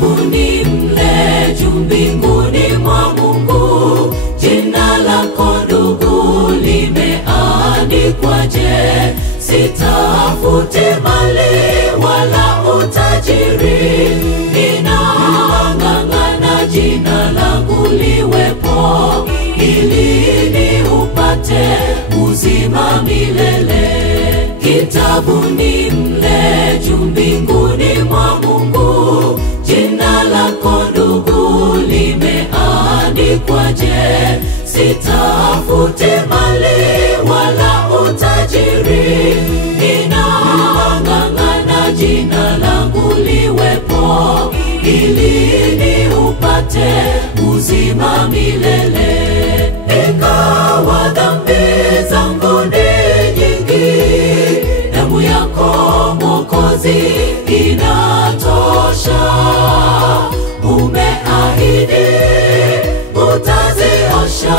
Kitabuni mle juu mbinguni mwa Mungu, jina lako ndugu limeandikwaje? Sitafuti mali wala utajiri, ninang'ang'ana jina langu liwepo, ili niupate uzima milele. Kitabuni mle juu mbinguni mwa Mungu, jina lako ndugu limeandikwaje? Sitafuti mali wala utajiri, ninang'ang'ana jina langu liwepo, ili niupate uzima milele. Ingawa dhambi zangu ni nyingi, damu yako Mwokozi inatosha. Umeahidi utaziosha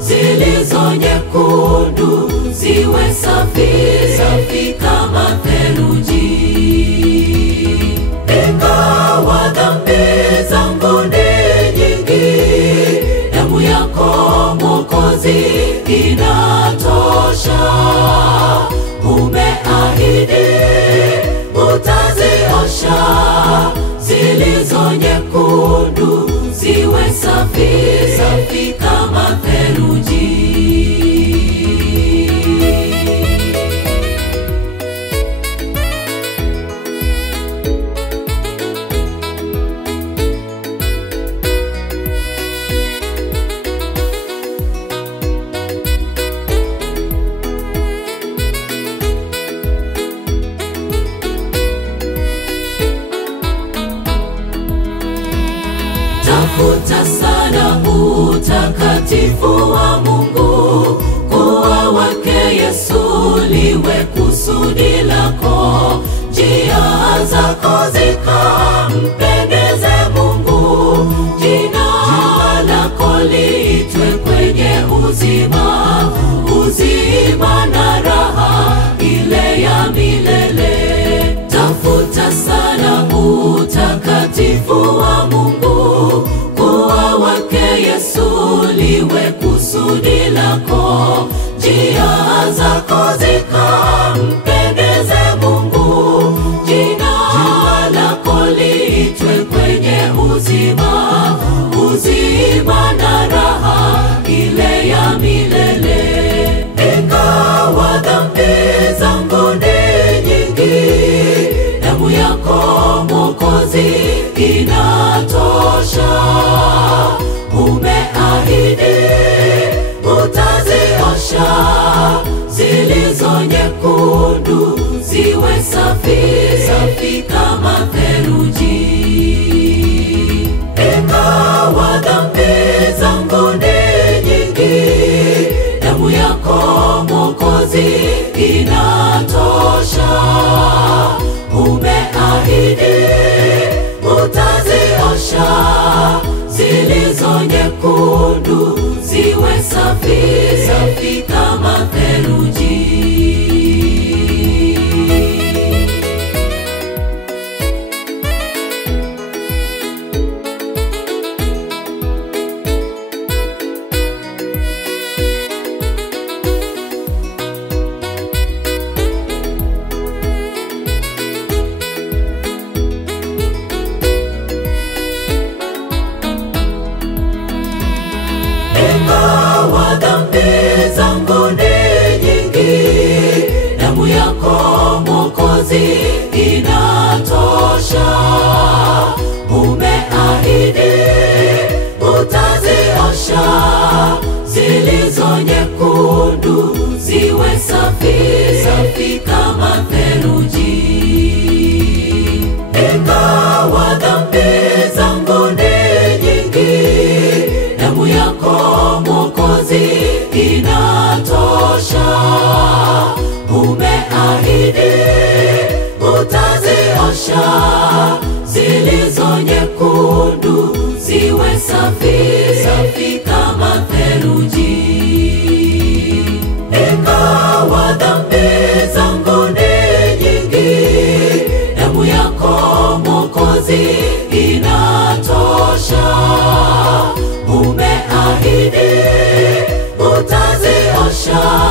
zilizo nyekundu ziwe safi, safi kama theluji. Ingawa dhambi zangu ni nyingi, damu yako Mwokozi inatosha. Umeahidi utaziosha zilizo nyekundu ziwe safi, safi kama theluji. Tafuta sana utakatifu wa Mungu, kuwa wake Yesu liwe kusudi lako. Njia zako zikampendeze Mungu, jina lako liitwe kwenye uzima, uzima na raha ile ya milele. Tafuta sana utakatifu wa Mungu, kuwa wake Yesu liwe kusudi lako. Njia zako zikampendeze Mungu, jina lako liitwe kwenye uzima, uzima na raha ile ya milele. Ingawa dhambi zangu ni nyingi, damu yako Mwokozi inatosha. Umeahidi utaziosha zilizo nyekundu ziwe safi, safi kama theluji. Ingawa dhambi zangu ni nyingi, damu yako Mwokozi inatosha. Umeahidi utaziosha zilizo nyekundu ziwe safi, safi kama theluji. Ingawa dhambi zangu ni nyingi, damu yako Mwokozi inatosha. Umeahidi utaziosha zilizo nyekundu ziwe safi, safi kama theluji. Ingawa dhambi zangu ni nyingi, damu yako Mwokozi inatosha. Umeahidi utaziosha zilizo nyekundu ziwe safi, safi kama theluji. Ingawa dhambi zangu ni nyingi, damu yako Mwokozi maisha